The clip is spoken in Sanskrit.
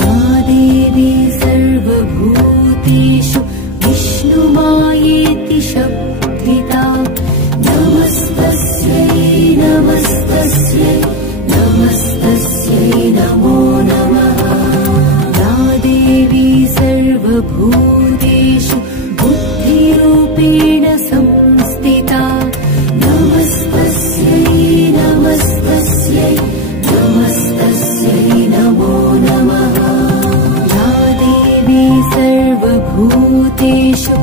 या देवी सर्वभूतेषु विष्णुमायेति शब्दिता नमस्तस्यै नमस्तस्यै नमस्तस्यै नमो नमः। या देवी सर्वभूतेषु बुद्धिरूपेण संस्थिता नमस्तस्यै नमस्तस्यै नमस्तस्यै नमो नमः। या देवी सर्वभूतेषु